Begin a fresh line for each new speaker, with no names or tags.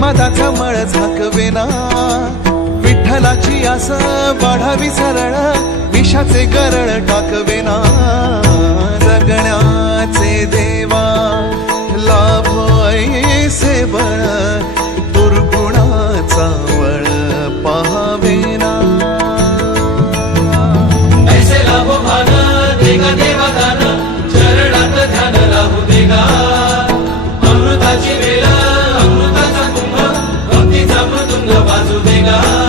माझा मळ झाकवेना विठ्ठलाची आस वाढावी सरळ विषाचे गरळ टाकवेना जगण्याचे देवा लाभो ऐसे बळ दुर्गुणाचा वळ पाहावेना
ऐसे लाभो भाग Medina.